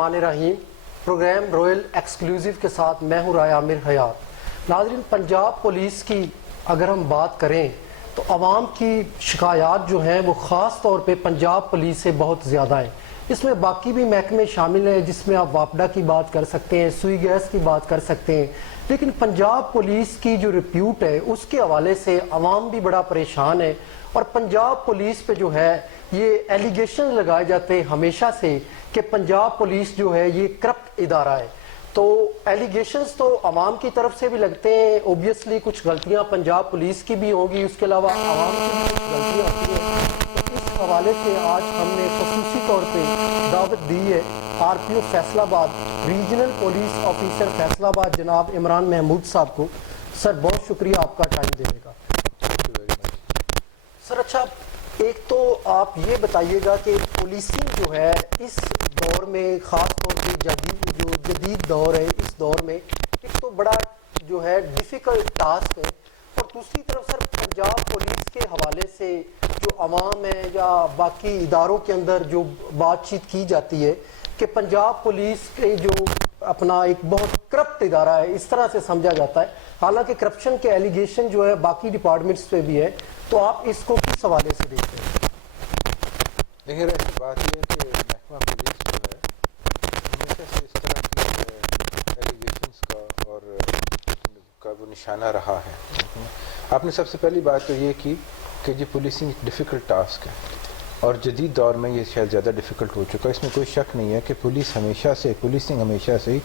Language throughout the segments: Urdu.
الرحمن الرحیم، پروگرام رویل ایکسکلوزیو کے ساتھ میں ہوں رائے عامر حیات۔ ناظرین، پنجاب پولیس کی اگر ہم بات کریں تو عوام کی شکایات جو ہیں وہ خاص طور پہ پنجاب پولیس سے بہت زیادہ ہیں۔ اس میں باقی بھی محکمے شامل ہیں جس میں آپ واپڈا کی بات کر سکتے ہیں، سوئی گیس کی بات کر سکتے ہیں، لیکن پنجاب پولیس کی جو ریپیوٹ ہے اس کے حوالے سے عوام بھی بڑا پریشان ہے۔ اور پنجاب پولیس پہ جو ہے یہ ایلیگیشن لگائے جاتے ہیں ہمیشہ سے کہ پنجاب پولیس جو ہے یہ کرپٹ ادارہ ہے۔ تو ایلیگیشنز تو عوام کی طرف سے بھی لگتے ہیں، اوبیسلی کچھ غلطیاں پنجاب پولیس کی بھی ہوں گی، اس کے علاوہ عوام کی بھی کچھ غلطیاں ہوتی ہیں۔ تو اس حوالے سے آج ہم نے خصوصی طور پہ دعوت دی ہے آر پی او فیصل آباد، ریجنل پولیس آفیسر فیصل آباد جناب عمران محمود صاحب کو۔ سر بہت شکریہ آپ کا ٹائم دینے کا۔ سر اچھا، ایک تو آپ یہ بتائیے گا کہ پولیسنگ جو ہے اس دور میں، خاص طور پہ جدید دور ہے، اس دور میں ایک تو بڑا جو ہے ڈیفیکلٹ ٹاسک ہے، اور دوسری طرف سر پنجاب پولیس کے حوالے سے جو عوام ہے یا باقی اداروں کے اندر جو بات چیت کی جاتی ہے کہ پنجاب پولیس کے جو اپنا ایک بہت کرپٹ ادارہ ہے، اس طرح سے سمجھا جاتا ہے، حالانکہ کرپشن کے ایلیگیشن جو ہے باقی ڈپارٹمنٹس پہ بھی ہے، تو آپ اس کو کس حوالے سے دیکھتے ہیں؟ دیکھیں، ایسی بات یہ ہے کہ محکمہ پولیس جو ہے ہمیشہ سے اس طرح کی ایلیگیشنس کا وہ نشانہ رہا ہے۔ آپ نے سب سے پہلی بات تو یہ کی کہ یہ پولیسنگ ایک ڈیفیکلٹ ٹاسک ہے، اور جدید دور میں یہ شاید زیادہ ڈیفیکلٹ ہو چکا ہے۔ اس میں کوئی شک نہیں ہے کہ پولیسنگ ہمیشہ سے ہی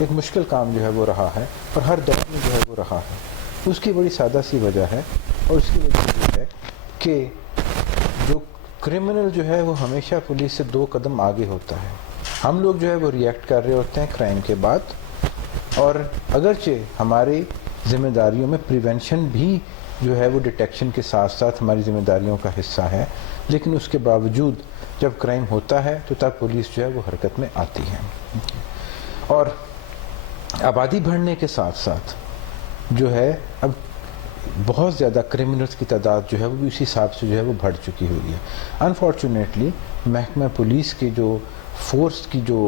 ایک مشکل کام جو ہے وہ رہا ہے، اور ہر دور میں جو ہے وہ رہا ہے۔ اس کی بڑی سادہ سی وجہ ہے، اور اس کی وجہ یہ ہے کہ جو کرمنل جو ہے وہ ہمیشہ پولیس سے 2 قدم آگے ہوتا ہے۔ ہم لوگ جو ہے وہ ریئیکٹ کر رہے ہوتے ہیں کرائم کے بعد، اور اگرچہ ہماری ذمہ داریوں میں پریونشن بھی جو ہے وہ ڈیٹیکشن کے ساتھ ساتھ ہماری ذمہ داریوں کا حصہ ہے، لیکن اس کے باوجود جب کرائم ہوتا ہے تو تب پولیس جو ہے وہ حرکت میں آتی ہے۔ اور آبادی بڑھنے کے ساتھ ساتھ جو ہے اب بہت زیادہ کرمنلز کی تعداد جو ہے وہ بھی اسی حساب سے جو ہے وہ بڑھ چکی ہوئی ہے۔ انفارچونیٹلی محکمہ پولیس کی جو فورس کی جو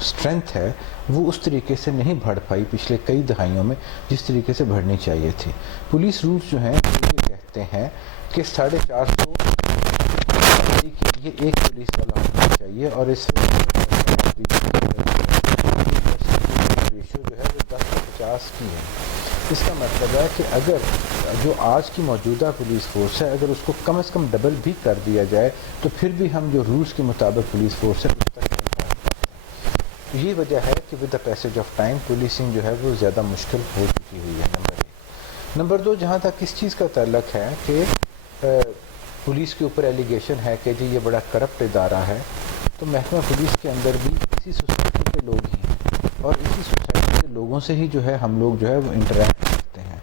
اسٹرینتھ ہے وہ اس طریقے سے نہیں بڑھ پائی پچھلے کئی دہائیوں میں جس طریقے سے بڑھنی چاہیے تھی۔ پولیس رولز جو ہیں وہ یہ کہتے ہیں کہ 450 کے لیے ایک پولیس والا ہونا چاہیے، اور اس ریشو جو ہے وہ 10:50 کی ہے۔ اس کا مطلب ہے کہ اگر جو آج کی موجودہ پولیس فورس ہے اگر اس کو کم از کم ڈبل بھی کر دیا جائے تو پھر بھی ہم جو رولز کے مطابق پولیس فورس ہے اس تک نہیں پہنچ پاتے۔ یہ وجہ ہے کہ with the passage of time policing جو ہے وہ زیادہ مشکل ہو چکی ہوئی ہے، نمبر 1۔ نمبر 2، جہاں تک اس چیز کا تعلق ہے کہ پولیس کے اوپر ایلیگیشن ہے کہ جی یہ بڑا کرپٹ ادارہ ہے، تو محکمہ پولیس کے اندر بھی اسی سوسائٹی کے لوگ ہی ہیں، اور اسی سوسائٹی کے لوگوں سے ہی جو ہے ہم لوگ جو ہے وہ انٹریکٹ کرتے ہیں،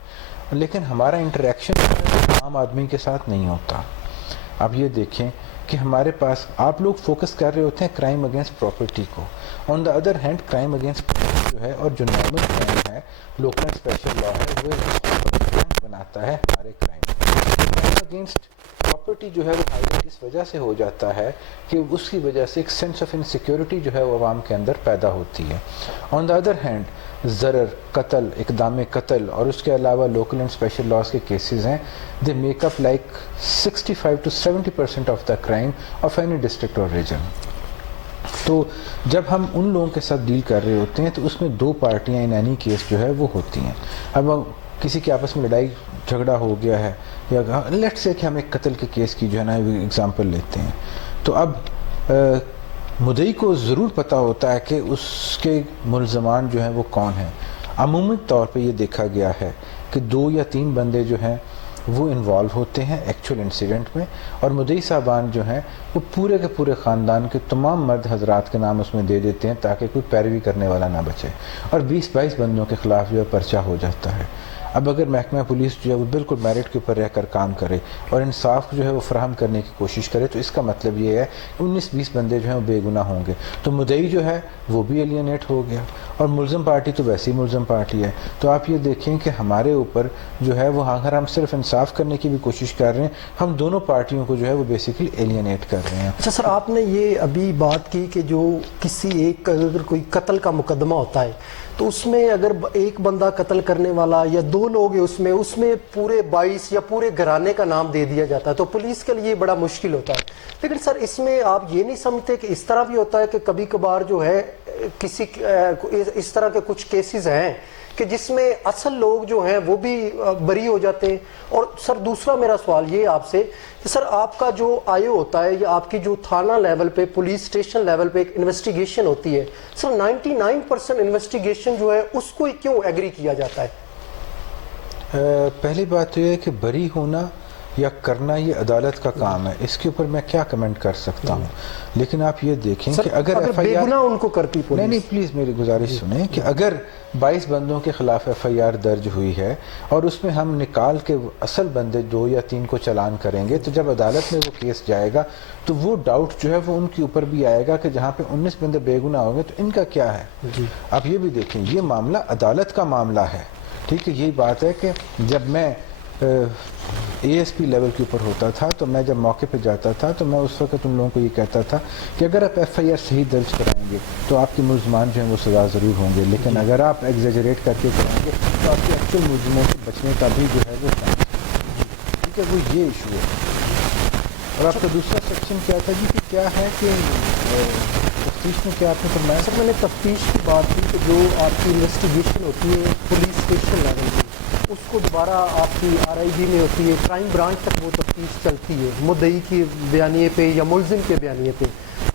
لیکن ہمارا انٹریکشن عام آدمی کے ساتھ نہیں ہوتا۔ اب یہ دیکھیں کہ ہمارے پاس آپ لوگ فوکس کر رہے ہوتے ہیں کرائم اگینسٹ پراپرٹی کو، on the other hand crime against جو ہے اور جو نارمل کرائم ہے، لوکل اسپیشل لا ہے، وہ بناتا ہے ہمارے کرائم اگینسٹ پراپرٹی جو ہے وہ ہائی لائٹ اس وجہ سے ہو جاتا ہے کہ اس کی وجہ سے ایک سینس آف انسیکیورٹی جو ہے وہ عوام کے اندر پیدا ہوتی ہے۔ آن دا ادر ہینڈ ضرر، قتل، اقدام قتل اور اس کے علاوہ لوکل اینڈ اسپیشل لاز کے کیسز ہیں، they make up like 65 to 70% of the crime of any district اور ریجن۔ تو جب ہم ان لوگوں کے ساتھ ڈیل کر رہے ہوتے ہیں تو اس میں 2 پارٹیاں ان اینی کیس جو ہے وہ ہوتی ہیں۔ اب کسی کے آپس میں لڑائی جھگڑا ہو گیا ہے، یا لیٹ سے کہ ہم ایک قتل کے کیس کی جو ہے نا ایگزامپل لیتے ہیں، تو اب مدعی کو ضرور پتہ ہوتا ہے کہ اس کے ملزمان جو ہیں وہ کون ہیں۔ عمومی طور پہ یہ دیکھا گیا ہے کہ 2 یا 3 بندے جو ہیں وہ انوالو ہوتے ہیں ایکچوئل انسیڈنٹ میں، اور مدعی صاحبان جو ہیں وہ پورے کے پورے خاندان کے تمام مرد حضرات کے نام اس میں دے دیتے ہیں تاکہ کوئی پیروی کرنے والا نہ بچے، اور 20-22 بندوں کے خلاف جو ہے پرچہ ہو جاتا ہے۔ اب اگر محکمہ پولیس جو ہے وہ بالکل میرٹ کے اوپر رہ کر کام کرے اور انصاف جو ہے وہ فراہم کرنے کی کوشش کرے تو اس کا مطلب یہ ہے 19-20 بندے جو ہیں وہ بے گناہ ہوں گے، تو مدعی جو ہے وہ بھی ایلینیٹ ہو گیا اور ملزم پارٹی تو ویسی ملزم پارٹی ہے. تو آپ یہ دیکھیں کہ ہمارے اوپر جو ہے وہ اگر ہم صرف انصاف کرنے کی بھی کوشش کر رہے ہیں، ہم دونوں پارٹیوں کو جو ہے وہ بیسیکلی ایلینیٹ کر رہے ہیں. اچھا سر، آپ نے یہ ابھی بات کی کہ جو کسی ایک اگر کوئی قتل کا مقدمہ ہوتا ہے تو اس میں اگر ایک بندہ قتل کرنے والا یا 2 لوگ ہیں اس میں پورے 22 یا پورے گھرانے کا نام دے دیا جاتا ہے تو پولیس کے لیے بڑا مشکل ہوتا ہے. لیکن سر اس میں آپ یہ نہیں سمجھتے کہ اس طرح بھی ہوتا ہے کہ کبھی کبھار جو ہے کسی اس طرح کے کچھ کیسز ہیں کہ جس میں اصل لوگ جو ہیں وہ بھی بری ہو جاتے ہیں؟ اور سر دوسرا میرا سوال یہ آپ سے کہ سر آپ کا جو آئیو ہوتا ہے یا آپ کی جو تھانہ لیول پہ پولیس اسٹیشن لیول پہ ایک انویسٹیگیشن ہوتی ہے سر، 99% انویسٹیگیشن جو ہے اس کو کیوں ایگری کیا جاتا ہے؟ پہلی بات تو یہ ہے کہ بری ہونا یا کرنا یہ عدالت کا کام ہے، اس کے اوپر میں کیا کمنٹ کر سکتا ہوں. لیکن آپ یہ دیکھیں کہ اگر ایف آئی بے آر گناہ ان کو کرتی پولیس، نہیں پلیز میری گزارش سنیں کہ اگر 22 بندوں کے خلاف ایف آئی آر درج ہوئی ہے اور اس میں ہم نکال کے اصل بندے 2 یا 3 کو چلان کریں گے تو جب عدالت میں وہ کیس جائے گا تو وہ ڈاؤٹ جو ہے وہ ان کے اوپر بھی آئے گا کہ جہاں پہ 19 بندے بے گناہ ہوں گے تو ان کا کیا ہے. آپ یہ بھی دیکھیں یہ معاملہ عدالت کا معاملہ ہے، ٹھیک ہے. یہی بات ہے کہ جب میں اے ایس پی لیول کے اوپر ہوتا تھا تو میں جب موقع پہ جاتا تھا تو میں اس وقت ان لوگوں کو یہ کہتا تھا کہ اگر آپ ایف آئی آر صحیح درج کرائیں گے تو آپ کے ملزمان جو ہیں وہ سزا ضرور ہوں گے، لیکن اگر آپ ایگزیجریٹ کر کے کریں گے تو آپ کے ایکچوئل ملزموں سے بچنے کا بھی جو ہے وہ چانس ہے. ٹھیک ہے، وہ یہ ایشو ہے. اور آپ کا دوسرا سیکشن کیا تھا جی کہ کیا ہے کہ تفتیش میں کیا آپ نے فرمایا؟ سر میں نے تفتیش کی بات کی کہ جو آپ کی انویسٹیگیشن ہوتی ہے پولیس اسٹیشن لیول پہ اس کو دوبارہ آپ کی آر آئی بی میں ہوتی ہے، کرائم برانچ تک وہ تفتیش چلتی ہے مدعی کے بیانیے پہ یا ملزم کے بیانیے پہ.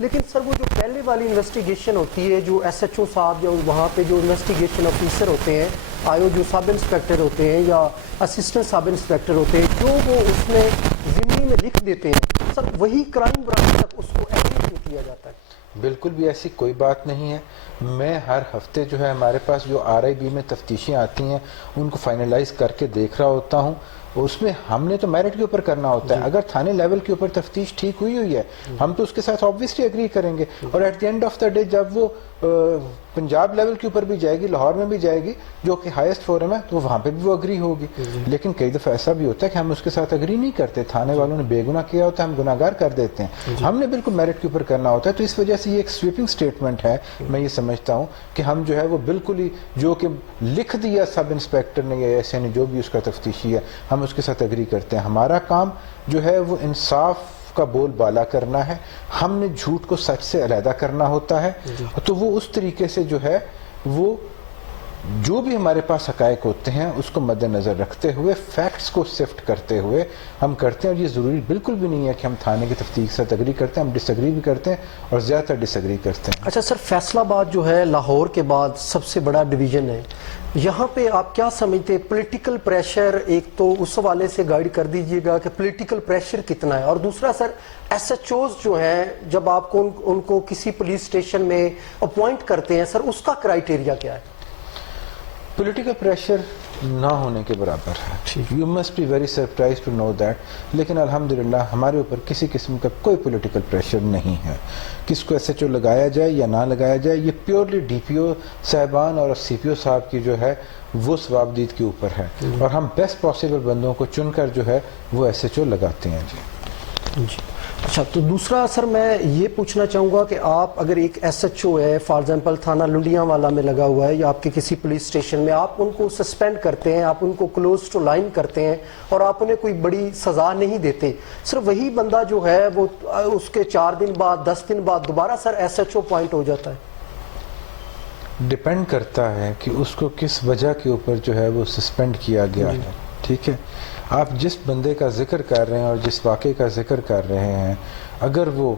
لیکن سر وہ جو پہلے والی انویسٹیگیشن ہوتی ہے جو ایس ایچ او صاحب یا وہاں پہ جو انویسٹیگیشن آفیسر ہوتے ہیں، آئیو جو سب انسپیکٹر ہوتے ہیں یا اسسٹنٹ سب انسپیکٹر ہوتے ہیں، جو وہ اس میں ضمنی میں لکھ دیتے ہیں سر، وہی کرائم برانچ تک اس کو ایگری کیوں کیا جاتا ہے؟ بالکل بھی ایسی کوئی بات نہیں ہے. میں ہر ہفتے جو ہے ہمارے پاس جو آر آئی بی میں تفتیشیں آتی ہیں ان کو فائنلائز کر کے دیکھ رہا ہوتا ہوں. اس میں ہم نے تو میرٹ کے اوپر کرنا ہوتا ہے. اگر تھانے لیول کے اوپر تفتیش ٹھیک ہوئی ہے ہم تو اس کے ساتھ آبویسلی ایگری کریں گے، اور at the end of the day جب وہ پنجاب لیول کے اوپر بھی جائے گی، لاہور میں بھی جائے گی جو کہ ہائیسٹ فورم ہے، تو وہاں پہ بھی وہ اگری ہوگی. لیکن کئی دفعہ ایسا بھی ہوتا ہے کہ ہم اس کے ساتھ اگری نہیں کرتے، تھانے والوں نے بے گناہ کیا ہوتا ہے، ہم گناہ گار کر دیتے ہیں. ہم نے بالکل میرٹ کے اوپر کرنا ہوتا ہے. تو اس وجہ سے یہ ایک سویپنگ سٹیٹمنٹ ہے. میں یہ سمجھتا ہوں کہ ہم جو ہے وہ بالکل ہی جو کہ لکھ دیا سب انسپیکٹر نے یا ایس نے جو بھی اس کا تفتیشی ہے ہم اس کے ساتھ اگری کرتے ہیں. ہمارا کام جو ہے وہ انصاف کا بول بالا کرنا ہے. ہم نے جھوٹ کو سچ سے علیحدہ کرنا ہوتا ہے. تو وہ اس طریقے سے جو ہے وہ جو بھی ہمارے پاس حقائق ہوتے ہیں اس کو مد نظر رکھتے ہوئے فیکٹس کو سفٹ کرتے ہوئے ہم کرتے ہیں. اور یہ ضروری بالکل بھی نہیں ہے کہ ہم تھانے کی تفتیش سے ساتھ اگری کرتے ہیں، ہم ڈس ایگری بھی کرتے ہیں اور زیادہ تر ڈس ایگری کرتے ہیں. اچھا سر، فیصل آباد جو ہے لاہور کے بعد سب سے بڑا ڈویژن ہے، یہاں پہ آپ کیا سمجھتے ہیں پولیٹیکل پریشر؟ ایک تو اس حوالے سے گائیڈ کر دیجئے گا کہ پولیٹیکل پریشر کتنا ہے، اور دوسرا سر ایس ایچ اوز جو ہیں جب آپ کو ان کو کسی پولیس اسٹیشن میں اپوائنٹ کرتے ہیں سر، اس کا کرائیٹیریا کیا ہے؟ پولیٹیکل پریشر نہ ہونے کے برابر ہے. You must be very surprise to know that. لیکن الحمدللہ ہمارے اوپر کسی قسم کا کوئی پولیٹیکل پریشر نہیں ہے. کس کو ایس ایچ او لگایا جائے یا نہ لگایا جائے یہ پیورلی ڈی پی او صاحبان اور سی پی او صاحب کی جو ہے وہ ثوابدید کے اوپر ہے. اور ہم بیسٹ پاسبل بندوں کو چن کر جو ہے وہ ایس ایچ او لگاتے ہیں. جی اچھا، تو دوسرا سر میں یہ پوچھنا چاہوں گا کہ آپ اگر ایک ایس ایچ او ہے فار ایگزامپل تھانہ لنڈیاں والا میں لگا ہوا ہے یا آپ کے کسی پولیس اسٹیشن میں، آپ ان کو سسپینڈ کرتے ہیں، آپ ان کو کلوز ٹو لائن کرتے ہیں اور آپ انہیں کوئی بڑی سزا نہیں دیتے، سر وہی بندہ جو ہے وہ اس کے 4 دن بعد 10 دن بعد دوبارہ سر ایس ایچ او اپوائنٹ ہو جاتا ہے؟ ڈپینڈ کرتا ہے کہ اس کو کس وجہ کے اوپر جو ہے وہ سسپینڈ کیا گیا ہے. ٹھیک ہے، آپ جس بندے کا ذکر کر رہے ہیں اور جس واقعے کا ذکر کر رہے ہیں اگر وہ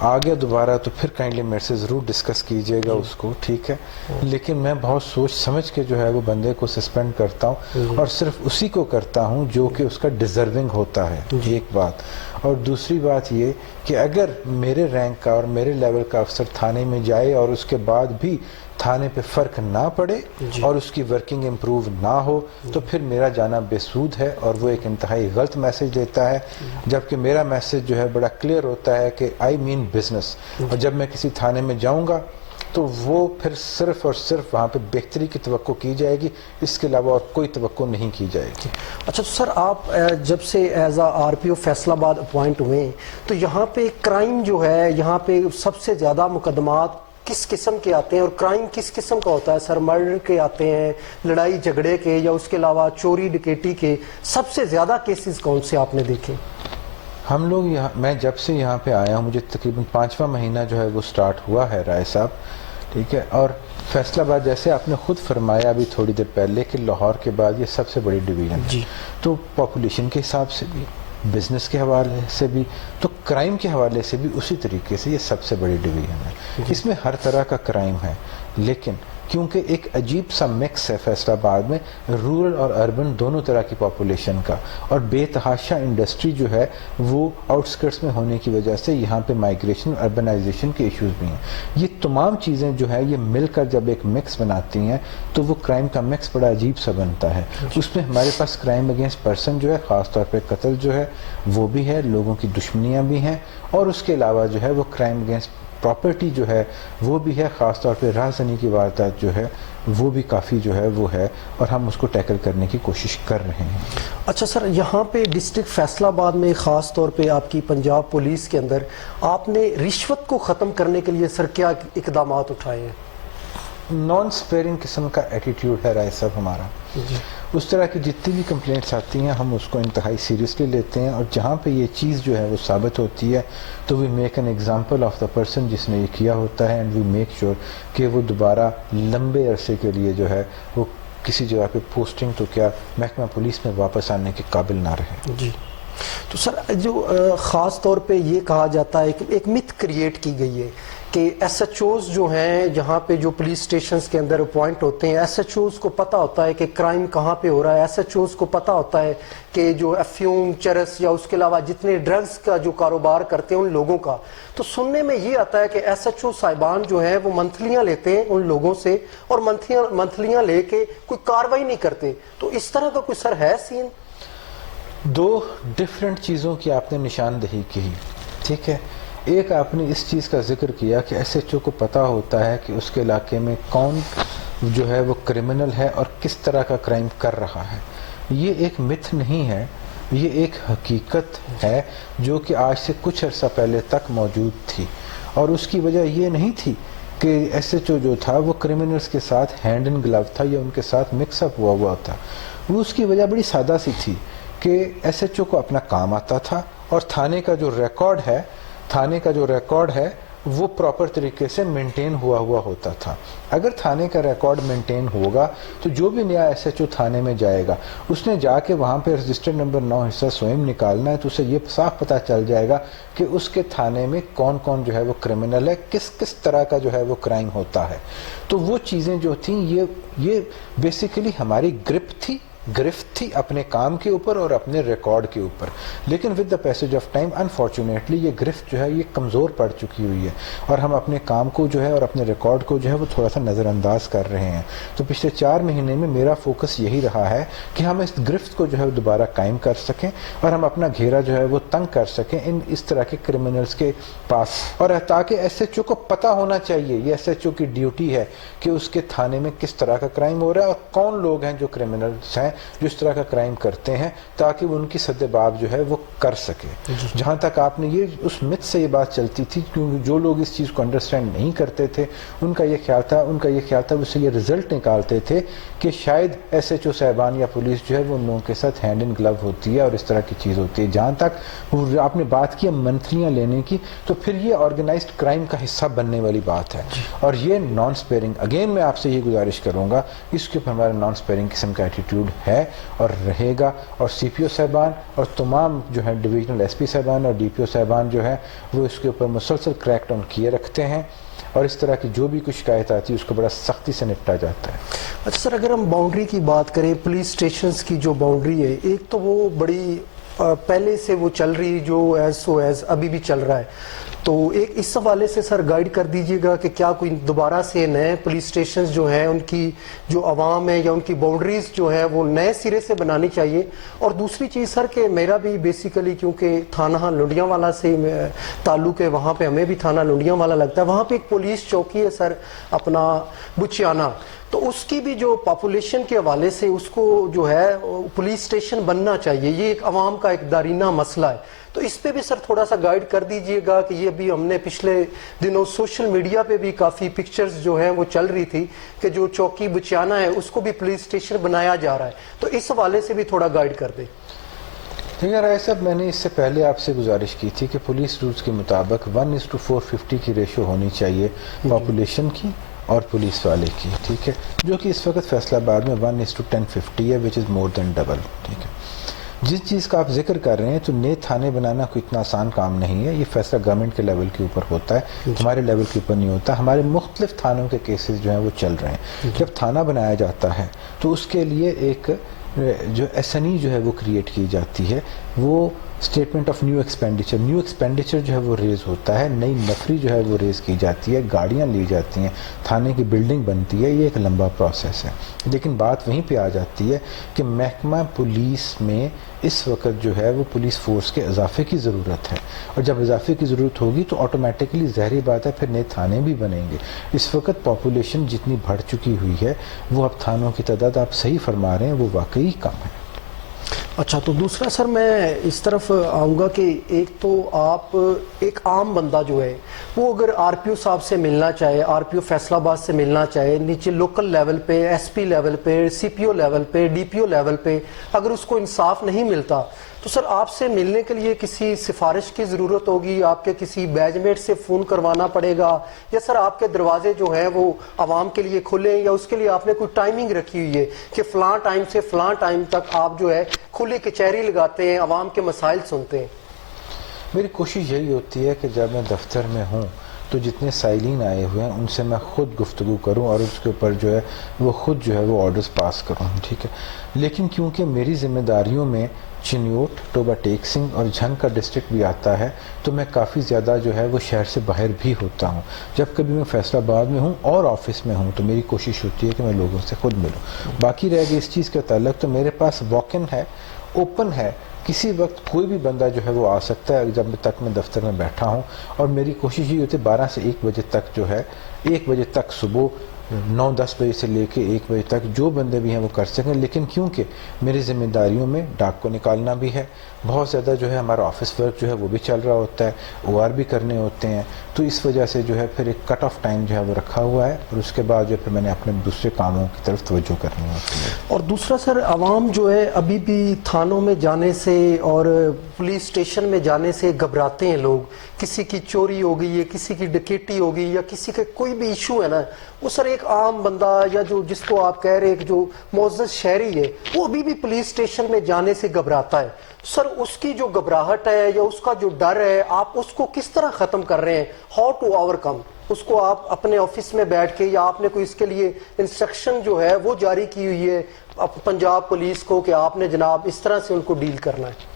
آ گیا دوبارہ تو پھر کائنڈلی میرے سے ضرور ڈسکس کیجئے گا اس کو. ٹھیک ہے، لیکن میں بہت سوچ سمجھ کے جو ہے وہ بندے کو سسپینڈ کرتا ہوں اور صرف اسی کو کرتا ہوں جو کہ اس کا ڈیزرونگ ہوتا ہے. ایک بات. اور دوسری بات یہ کہ اگر میرے رینک کا اور میرے لیول کا افسر تھانے میں جائے اور اس کے بعد بھی تھانے پہ فرق نہ پڑے اور اس کی ورکنگ امپروو نہ ہو تو پھر میرا جانا بے سود ہے اور وہ ایک انتہائی غلط میسج دیتا ہے، جبکہ میرا میسج جو ہے بڑا کلیئر ہوتا ہے کہ آئی مین بزنس، اور جب میں کسی تھانے میں جاؤں گا تو وہ پھر صرف اور صرف وہاں پہ بہتری کی توقع کی جائے گی، اس کے علاوہ اور کوئی توقع نہیں کی جائے گی۔ اچھا تو سر آپ جب سے ایز اے آر پی او فیصل آباد اپوائنٹ ہوئے تو یہاں پہ کرائم جو ہے، یہاں پہ سب سے زیادہ مقدمات کس قسم کے آتے ہیں اور کرائم کس قسم کا ہوتا ہے سر؟ مرڈر کے آتے ہیں، لڑائی جھگڑے کے، یا اس کے علاوہ چوری ڈکیٹی کے؟ سب سے زیادہ کیسز کون سے آپ نے دیکھے؟ ہم لوگ یہاں، میں جب سے یہاں پہ آیا ہوں، مجھے تقریباً 5واں مہینہ جو ہے وہ سٹارٹ ہوا ہے رائے صاحب، ٹھیک ہے، اور فیصل آباد جیسے آپ نے خود فرمایا ابھی تھوڑی دیر پہلے کہ لاہور کے بعد یہ سب سے بڑی ڈویژن ہے، تو پاپولیشن کے حساب سے بھی، بزنس کے حوالے سے بھی، تو کرائم کے حوالے سے بھی اسی طریقے سے یہ سب سے بڑی ڈویژن ہے۔ اس میں ہر طرح کا کرائم ہے، لیکن کیونکہ ایک عجیب سا مکس ہے فیصل آباد میں، رورل اور اربن دونوں طرح کی پاپولیشن کا، اور بے تحاشا انڈسٹری جو ہے وہ آؤٹ اسکرٹس میں ہونے کی وجہ سے یہاں پہ مائگریشن اور اربنائزیشن کے ایشوز بھی ہیں۔ یہ تمام چیزیں جو ہے یہ مل کر جب ایک مکس بناتی ہیں تو وہ کرائم کا مکس بڑا عجیب سا بنتا ہے۔ اس میں ہمارے پاس کرائم اگینسٹ پرسن جو ہے، خاص طور پہ قتل جو ہے وہ بھی ہے، لوگوں کی دشمنیاں بھی ہیں، اور اس کے علاوہ جو ہے وہ کرائم اگینسٹ پراپرٹی جو ہے وہ بھی ہے، خاص طور پہ راہزنی کی واردات جو ہے وہ بھی کافی جو ہے وہ ہے، اور ہم اس کو ٹیکل کرنے کی کوشش کر رہے ہیں۔ اچھا سر، یہاں پہ ڈسٹرکٹ فیصل آباد میں خاص طور پہ آپ کی پنجاب پولیس کے اندر آپ نے رشوت کو ختم کرنے کے لیے سر کیا اقدامات اٹھائے ہیں؟ نان سپیئرنگ قسم کا ایٹیٹیوڈ ہے رائے صاحب ہمارا۔ اس طرح کی جتنی بھی کمپلینٹس آتی ہیں ہم اس کو انتہائی سیریسلی لیتے ہیں، اور جہاں پہ یہ چیز جو ہے وہ ثابت ہوتی ہے تو we make an example of the person جس نے یہ کیا ہوتا ہے، اینڈ وی میک شیور کہ وہ دوبارہ لمبے عرصے کے لیے جو ہے وہ کسی جگہ پہ پوسٹنگ تو کیا محکمہ پولیس میں واپس آنے کے قابل نہ رہے۔ جی تو سر، جو خاص طور پہ یہ کہا جاتا ہے کہ ایک متھ کریٹ کی گئی ہے کہ ایس ایچ اوز جو ہیں جہاں پہ جو پولیس اسٹیشنز کے اندر اپوائنٹ ہوتے ہیں، ایس ایچ اوز کو پتہ ہوتا ہے کہ کرائم کہاں پہ ہو رہا ہے، ایس ایچ اوز کو پتہ ہوتا ہے کہ جو افیون، چرس یا اس کے علاوہ جتنے ڈرگز کا جو کاروبار کرتے ہیں ان لوگوں کا، تو سننے میں یہ آتا ہے کہ ایس ایچ او صاحبان جو ہیں وہ منتھلیاں لیتے ہیں ان لوگوں سے، اور منتھلیاں لے کے کوئی کاروائی نہیں کرتے، تو اس طرح کا کوئی سر ہے سین؟ دو ڈفرینٹ چیزوں کی آپ نے نشاندہی کی، ٹھیک ہے۔ ایک آپ نے اس چیز کا ذکر کیا کہ ایس ایچ او کو پتہ ہوتا ہے کہ اس کے علاقے میں کون جو ہے وہ کرمنل ہے اور کس طرح کا کرائم کر رہا ہے۔ یہ ایک متھ نہیں ہے، یہ ایک حقیقت ہے جو کہ آج سے کچھ عرصہ پہلے تک موجود تھی، اور اس کی وجہ یہ نہیں تھی کہ ایس ایچ او جو تھا وہ کرمنلز کے ساتھ ہینڈ ان گلو تھا یا ان کے ساتھ مکس اپ ہوا تھا۔ وہ اس کی وجہ بڑی سادہ سی تھی کہ ایس ایچ او کو اپنا کام آتا تھا، اور تھانے کا جو ریکارڈ ہے وہ پراپر طریقے سے مینٹین ہوا ہوتا تھا۔ اگر تھانے کا ریکارڈ مینٹین ہوگا تو جو بھی نیا ایس ایچ او تھانے میں جائے گا اس نے جا کے وہاں پہ رجسٹر نمبر 9 حصہ سوئم نکالنا ہے، تو اسے یہ صاف پتہ چل جائے گا کہ اس کے تھانے میں کون کون جو ہے وہ کرمنل ہے، کس طرح کا جو ہے وہ کرائم ہوتا ہے۔ تو وہ چیزیں جو تھیں یہ بیسیکلی ہماری گرفت تھی اپنے کام کے اوپر اور اپنے ریکارڈ کے اوپر، لیکن with the passage of time unfortunately یہ گرفت جو ہے یہ کمزور پڑ چکی ہوئی ہے، اور ہم اپنے کام کو جو ہے اور اپنے ریکارڈ کو جو ہے وہ تھوڑا سا نظر انداز کر رہے ہیں۔ تو پچھلے 4 مہینے میں میرا فوکس یہی رہا ہے کہ ہم اس گرفت کو جو ہے دوبارہ قائم کر سکیں، اور ہم اپنا گھیرا جو ہے وہ تنگ کر سکیں اس طرح کے کرمنلز کے پاس، اور تاکہ ایس ایچ او کو پتہ ہونا چاہیے، یہ ایس ایچ او کی ڈیوٹی ہے کہ اس کے تھانے میں کس طرح کا کرائم ہو رہا ہے اور کون لوگ ہیں جو کرمنلز ہیں جو اس طرح کا کرائم کرتے ہیں، تاکہ وہ ان کی سد باب جو ہے وہ کر سکے۔ جہاں تک آپ نے یہ اس مت سے یہ بات چلتی تھی، کیونکہ جو لوگ اس چیز کو انڈرسٹینڈ نہیں کرتے تھے ان کا یہ خیال تھا وہ سے یہ رزلٹ نکالتے تھے کہ شاید ایس ایچ او صاحبان یا پولیس جو ہے وہ ان لوگوں کے ساتھ ہینڈ ان گلو ہوتی ہے اور اس طرح کی چیز ہوتی ہے۔ جہاں تک آپ نے بات کی منتھلیاں لینے کی، تو پھر یہ آرگنائزڈ کرائم کا حصہ بننے والی بات ہے، اور یہ نان سپیئرنگ، اگین میں آپ سے یہ گزارش کروں گا، اس کے اوپر ہمارا نان سپیئرنگ قسم کا ایٹیٹیوڈ ہے اور رہے گا، اور سی پی او صاحبان اور تمام جو ہے ڈویژنل ایس پی صاحبان اور ڈی پی او صاحبان جو ہے وہ اس کے اوپر مسلسل کریک ڈاؤن کیے رکھتے ہیں، اور اس طرح کی جو بھی کچھ شکایت آتی ہے اس کو بڑا سختی سے نپٹا جاتا ہے۔ اچھا سر، اگر ہم باؤنڈری کی بات کریں، پولیس اسٹیشنز کی جو باؤنڈری ہے، ایک تو وہ بڑی پہلے سے وہ چل رہی جو ایز سو ایز ابھی بھی چل رہا ہے، تو ایک اس حوالے سے سر گائیڈ کر دیجئے گا کہ کیا کوئی دوبارہ سے نئے پولیس سٹیشنز جو ہیں ان کی جو عوام ہے یا ان کی باؤنڈریز جو ہیں وہ نئے سرے سے بنانی چاہیے. اور دوسری چیز سر کہ میرا بھی بیسیکلی کیونکہ تھانہ لنڈیاں والا سے تعلق ہے، وہاں پہ ہمیں بھی تھانہ لنڈیاں والا لگتا ہے، وہاں پہ ایک پولیس چوکی ہے سر اپنا بچیانہ، تو اس کی بھی جو پاپولیشن کے حوالے سے اس کو جو ہے پولیس سٹیشن بننا چاہیے. یہ ایک عوام کا ایک دارینہ مسئلہ ہے، تو اس پہ بھی سر تھوڑا سا گائیڈ کر دیجئے گا کہ یہ بھی ہم نے پچھلے دنوں سوشل میڈیا پہ بھی کافی پکچرز جو ہیں وہ چل رہی تھی کہ جو چوکی بچیانہ ہے اس کو بھی پولیس سٹیشن بنایا جا رہا ہے، تو اس حوالے سے بھی تھوڑا گائیڈ کر دیں. ٹھیک ہے رائے صاحب، میں نے اس سے پہلے آپ سے گزارش کی تھی کہ پولیس رولز کے مطابق 1:450 کی ریشو ہونی چاہیے پاپولیشن کی اور پولیس والے کی، ٹھیک ہے، جو کہ اس وقت فیصل آباد میں 1:1050 ہے، وچ از مور دین ڈبل. ٹھیک ہے، جس چیز کا آپ ذکر کر رہے ہیں تو نئے تھانے بنانا کوئی اتنا آسان کام نہیں ہے، یہ فیصلہ گورنمنٹ کے لیول کے اوپر ہوتا ہے، ہمارے لیول کے اوپر نہیں ہوتا. ہمارے مختلف تھانوں کے کیسز جو ہیں وہ چل رہے ہیں. جب تھانہ بنایا جاتا ہے تو اس کے لیے ایک جو ایس این ای جو ہے وہ کریٹ کی جاتی ہے، وہ اسٹیٹمنٹ آف نیو ایکسپینڈیچر جو ہے وہ ریز ہوتا ہے، نئی نفری جو ہے وہ ریز کی جاتی ہے، گاڑیاں لی جاتی ہیں، تھانے کی بلڈنگ بنتی ہے. یہ ایک لمبا پروسیس ہے، لیکن بات وہیں پہ آ جاتی ہے کہ محکمہ پولیس میں اس وقت جو ہے وہ پولیس فورس کے اضافے کی ضرورت ہے، اور جب اضافے کی ضرورت ہوگی تو آٹومیٹکلی ظاہری بات ہے پھر نئے تھانے بھی بنیں گے. اس وقت پاپولیشن جتنی بڑھ چکی ہوئی ہے وہ اب تھانوں کی تعداد آپ صحیح فرما رہے ہیں وہ واقعی کم ہے. اچھا، تو دوسرا سر میں اس طرف آؤں گا کہ ایک تو آپ ایک عام بندہ جو ہے وہ اگر آر پی او صاحب سے ملنا چاہے، آر پی او فیصل آباد سے ملنا چاہے، نیچے لوکل لیول پہ، ایس پی لیول پہ، سی پی او لیول پہ، ڈی پی او لیول پہ اگر اس کو انصاف نہیں ملتا تو سر آپ سے ملنے کے لیے کسی سفارش کی ضرورت ہوگی، آپ کے کسی بیچ میٹ سے فون کروانا پڑے گا، یا سر آپ کے دروازے جو ہیں وہ عوام کے لیے کھلے ہیں، یا اس کے لیے آپ نے کوئی ٹائمنگ رکھی ہوئی ہے کہ فلاں ٹائم سے فلاں ٹائم تک آپ جو ہے کھلی کچہری لگاتے ہیں، عوام کے مسائل سنتے ہیں؟ میری کوشش یہی ہوتی ہے کہ جب میں دفتر میں ہوں تو جتنے سائلین آئے ہوئے ہیں ان سے میں خود گفتگو کروں اور اس کے اوپر جو ہے وہ خود جو ہے وہ آرڈرز پاس کروں. ٹھیک ہے، لیکن کیونکہ میری ذمہ داریوں میں چنیوٹ، ٹوبا ٹیک سنگھ اور جھنگ کا ڈسٹرکٹ بھی آتا ہے تو میں کافی زیادہ جو ہے وہ شہر سے باہر بھی ہوتا ہوں. جب کبھی میں فیصل آباد میں ہوں اور آفس میں ہوں تو میری کوشش ہوتی ہے کہ میں لوگوں سے خود ملوں. باقی رہ گئی اس چیز کے تعلق تو میرے پاس واک ان ہے، اوپن ہے، کسی وقت کوئی بھی بندہ جو ہے وہ آ سکتا ہے جب تک میں دفتر میں بیٹھا ہوں. اور میری کوشش یہ ہوتی ہے 12 سے 1 بجے تک جو ہے 1 بجے تک صبح 9-10 بجے سے لے کے 1 بجے تک جو بندے بھی ہیں وہ کر سکیں. لیکن کیونکہ میری ذمہ داریوں میں ڈاک کو نکالنا بھی ہے، بہت زیادہ جو ہے ہمارا آفس ورک جو ہے وہ بھی چل رہا ہوتا ہے، او آر بھی کرنے ہوتے ہیں، تو اس وجہ سے جو ہے پھر ایک کٹ آف ٹائم جو ہے وہ رکھا ہوا ہے اور اس کے بعد جو پھر میں نے اپنے دوسرے کاموں کی طرف توجہ کرنی ہوتی ہے. اور دوسرا سر عوام جو ہے ابھی بھی تھانوں میں جانے سے اور پولیس اسٹیشن میں جانے سے گھبراتے ہیں لوگ. کسی کی چوری ہو گئی ہے، کسی کی ڈکیٹی ہو گئی، یا کسی کے کوئی بھی ایشو ہے نا، وہ سر ایک عام بندہ یا جو جس کو آپ کہہ رہے ہیں جو معزز شہری ہے وہ ابھی بھی پولیس اسٹیشن میں جانے سے گھبراتا ہے. سر اس کی جو گھبراہٹ ہے یا اس کا جو ڈر ہے آپ اس کو کس طرح ختم کر رہے ہیں؟ ہاؤ ٹو اوور کم اس کو؟ آپ اپنے آفس میں بیٹھ کے یا آپ نے کوئی اس کے لیے انسٹرکشن جو ہے وہ جاری کی ہوئی ہے پنجاب پولیس کو کہ آپ نے جناب اس طرح سے ان کو ڈیل کرنا ہے؟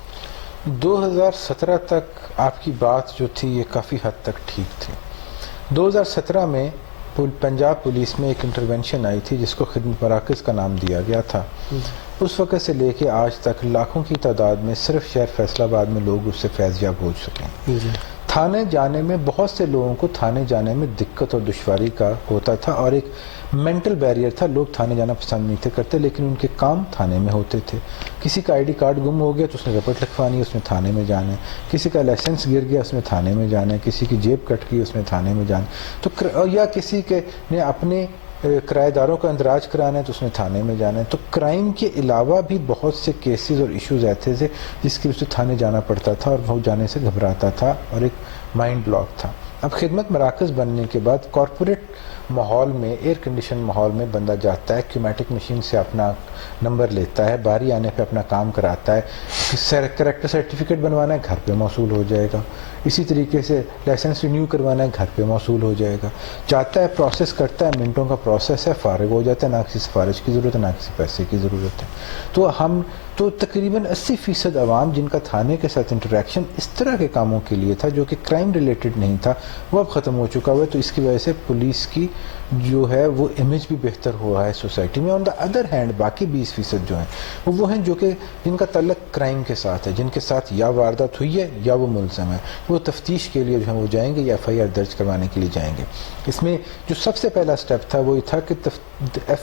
2017 تک آپ کی بات جو تھی یہ کافی حد تک ٹھیک تھی. 2017 میں پنجاب پولیس میں ایک انٹرونشن آئی تھی جس کو خدمت مراکز کا نام دیا گیا تھا. اس وقت سے لے کے آج تک لاکھوں کی تعداد میں صرف شہر فیصل آباد میں لوگ اس سے فیض یاب ہو چکے ہیں. تھانے جانے میں بہت سے لوگوں کو تھانے جانے میں دقت اور دشواری کا ہوتا تھا اور ایک مینٹل بیریئر تھا. لوگ تھانے جانا پسند نہیں تھے کرتے لیکن ان کے کام تھانے میں ہوتے تھے. کسی کا آئی ڈی کارڈ گم ہو گیا تو اس نے رپورٹ لکھوانی ہے، اس نے تھانے میں جانا ہے. کسی کا لائسنس گر گیا اس نے تھانے میں جانا ہے. کسی کی جیب کٹ گئی اس نے تھانے میں جانا ہے. تو یا کسی کے نے اپنے کرایہ داروں کا اندراج کرانا ہے تو اس نے تھانے میں جانا ہے. تو کرائم کے علاوہ بھی بہت سے کیسز اور ایشوز ایسے تھے جس کی اسے تھانے جانا پڑتا تھا اور وہ جانے سے گھبراتا تھا اور ایک مائنڈ بلاک تھا. اب خدمت مراکز بننے کے بعد کارپوریٹ ماحول میں، ایئر کنڈیشن ماحول میں بندہ جاتا ہے، کیومیٹک مشین سے اپنا نمبر لیتا ہے، باری آنے پہ اپنا کام کراتا ہے. کریکٹر سرٹیفکیٹ بنوانا ہے گھر پہ موصول ہو جائے گا. اسی طریقے سے لائسنس رینیو کروانا ہے گھر پہ موصول ہو جائے گا. جاتا ہے، پروسیس کرتا ہے، منٹوں کا پروسیس ہے، فارغ ہو جاتا ہے. نہ کسی سفارش کی ضرورت ہے نہ کسی پیسے کی ضرورت ہے. تو ہم تو تقریباً 80% عوام جن کا تھانے کے ساتھ انٹریکشن اس طرح کے کاموں کے لیے تھا جو کہ کرائم ریلیٹڈ نہیں تھا، وہ اب ختم ہو چکا ہوا ہے. تو اس کی وجہ سے پولیس کی جو ہے وہ امیج بھی بہتر ہوا ہے سوسائٹی میں. آن دا ادر ہینڈ باقی 20% جو ہیں وہ ہیں جو کہ جن کا تعلق کرائم کے ساتھ ہے، جن کے ساتھ یا واردات ہوئی ہے یا وہ ملزم ہے. وہ تفتیش کے لیے جو ہے وہ جائیں گے یا FIR درج کروانے کے لیے جائیں گے. اس میں جو سب سے پہلا سٹیپ تھا وہ یہ تھا کہ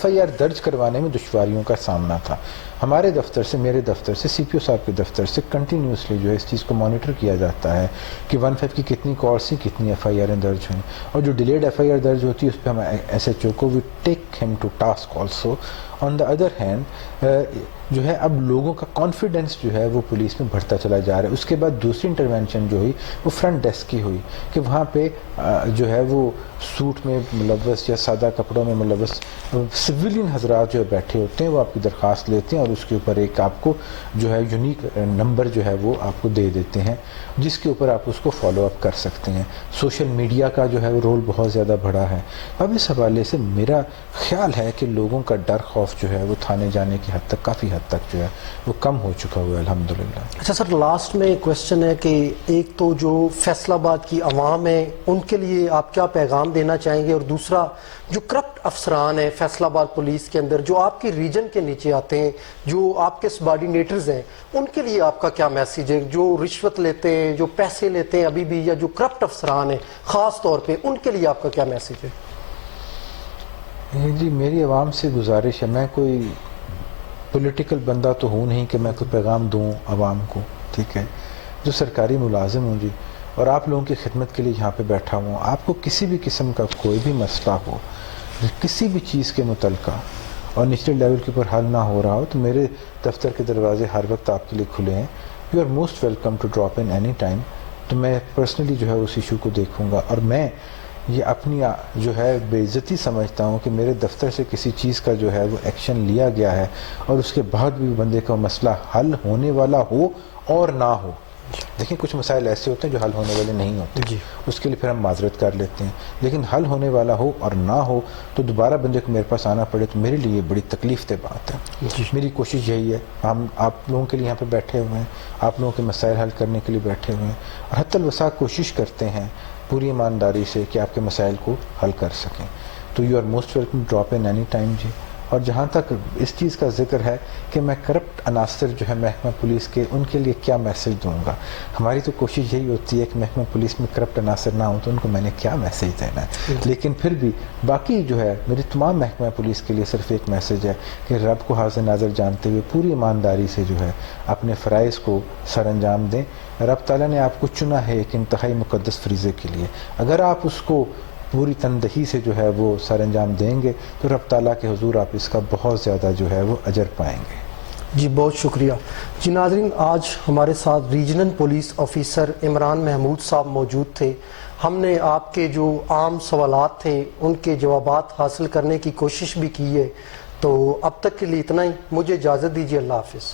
FIR درج کروانے میں دشواریوں کا سامنا تھا. ہمارے دفتر سے، میرے دفتر سے، CPO صاحب کے دفتر سے کنٹینیوسلی جو ہے اس چیز کو مانیٹر کیا جاتا ہے کہ 15 کی کتنی کالس تھی، کتنی FIR درج ہوئیں، اور جو ڈیلیڈ FIR درج ہوتی ہے اس پہ ہم SHO کو we take them to task also. On the other hand جو ہے اب لوگوں کا کانفیڈنس جو ہے وہ پولیس میں بڑھتا چلا جا رہا ہے. اس کے بعد دوسری انٹرونشن جو ہوئی وہ فرنٹ ڈیسک کی ہوئی کہ وہاں پہ جو ہے وہ سوٹ میں ملوث یا سادہ کپڑوں میں ملوث سویلین حضرات جو بیٹھے ہوتے ہیں وہ آپ کی درخواست لیتے ہیں اور اس کے اوپر ایک آپ کو جو ہے یونیک نمبر جو ہے وہ آپ کو دے دیتے ہیں جس کے اوپر آپ اس کو فالو اپ کر سکتے ہیں. سوشل میڈیا کا جو ہے وہ رول بہت زیادہ بڑا ہے. اب اس حوالے سے میرا خیال ہے کہ لوگوں کا ڈر خوف جو ہے وہ تھانے جانے کی حد تک، کافی حد تک جو ہے وہ کم ہو چکا ہوا ہے الحمدللہ. اچھا سر، لاسٹ میں ایک کوشچن ہے کہ ایک تو جو فیصل آباد کی عوام ہے ان کے لیے آپ کیا پیغام دینا چاہیں گے، اور دوسرا جو کرپٹ افسران ہیں فیصل آباد پولیس کے اندر جو آپ کی ریجن کے نیچے آتے ہیں، جو آپ کے سبارڈینیٹرز ہیں، ان کے لیے آپ کا کیا میسیج ہے؟ جو رشوت لیتے ہیں، جو پیسے لیتے ہیں ابھی بھی، یا جو کرپٹ افسران ہیں خاص طور پہ، ان کے لیے آپ کا کیا میسیج ہے؟ جی میری عوام سے گزارش ہے، میں کوئی پولیٹیکل بندہ تو ہوں نہیں کہ میں کوئی پیغام دوں عوام کو، ٹھیک ہے، جو سرکاری ملازم ہوں جی، اور آپ لوگوں کی خدمت کے لیے یہاں پہ بیٹھا ہوں. آپ کو کسی بھی قسم کا کوئی بھی مسئلہ ہو کسی بھی چیز کے متعلقہ اور نیشنل لیول کے اوپر حل نہ ہو رہا ہو تو میرے دفتر کے دروازے ہر وقت آپ کے لیے کھلے ہیں. You are most welcome to drop in any time. تو میں پرسنلی جو ہے اس ایشو کو دیکھوں گا، اور میں یہ اپنی جو ہے بے عزتی سمجھتا ہوں کہ میرے دفتر سے کسی چیز کا جو ہے وہ ایکشن لیا گیا ہے اور اس کے بعد بھی بندے کا مسئلہ حل ہونے والا ہو اور نہ ہو. دیکھیں کچھ مسائل ایسے ہوتے ہیں جو حل ہونے والے نہیں ہوتے جی. اس کے لیے پھر ہم معذرت کر لیتے ہیں، لیکن حل ہونے والا ہو اور نہ ہو تو دوبارہ بندے کو میرے پاس آنا پڑے تو میرے لیے بڑی تکلیف دہ بات ہے. جی. میری کوشش یہی ہے، ہم آپ لوگوں کے لیے یہاں پہ بیٹھے ہوئے ہیں، آپ لوگوں کے مسائل حل کرنے کے لیے بیٹھے ہوئے ہیں، اور حتی الوسع کوشش کرتے ہیں پوری ایمانداری سے کہ آپ کے مسائل کو حل کر سکیں. تو you are most welcome drop in any time جی. اور جہاں تک اس چیز کا ذکر ہے کہ میں کرپٹ عناصر جو ہے محکمہ پولیس کے، ان کے لیے کیا میسیج دوں گا، ہماری تو کوشش یہی ہوتی ہے کہ محکمہ پولیس میں کرپٹ عناصر نہ ہوں تو ان کو میں نے کیا میسیج دینا ہے. لیکن پھر بھی باقی جو ہے میری تمام محکمہ پولیس کے لیے صرف ایک میسیج ہے کہ رب کو حاضر ناظر جانتے ہوئے پوری ایمانداری سے جو ہے اپنے فرائض کو سر انجام دیں. رب تعالیٰ نے آپ کو چنا ہے ایک انتہائی مقدس فریضے کے لیے، اگر آپ اس کو پوری تندہی سے جو ہے وہ سر انجام دیں گے تو رب تعالیٰ کے حضور آپ اس کا بہت زیادہ جو ہے وہ اجر پائیں گے. جی بہت شکریہ. جی ناظرین، آج ہمارے ساتھ regional police officer Imran Mahmood sahab موجود تھے. ہم نے آپ کے جو عام سوالات تھے ان کے جوابات حاصل کرنے کی کوشش بھی کی ہے. تو اب تک کے لیے اتنا ہی، مجھے اجازت دیجیے. اللہ حافظ.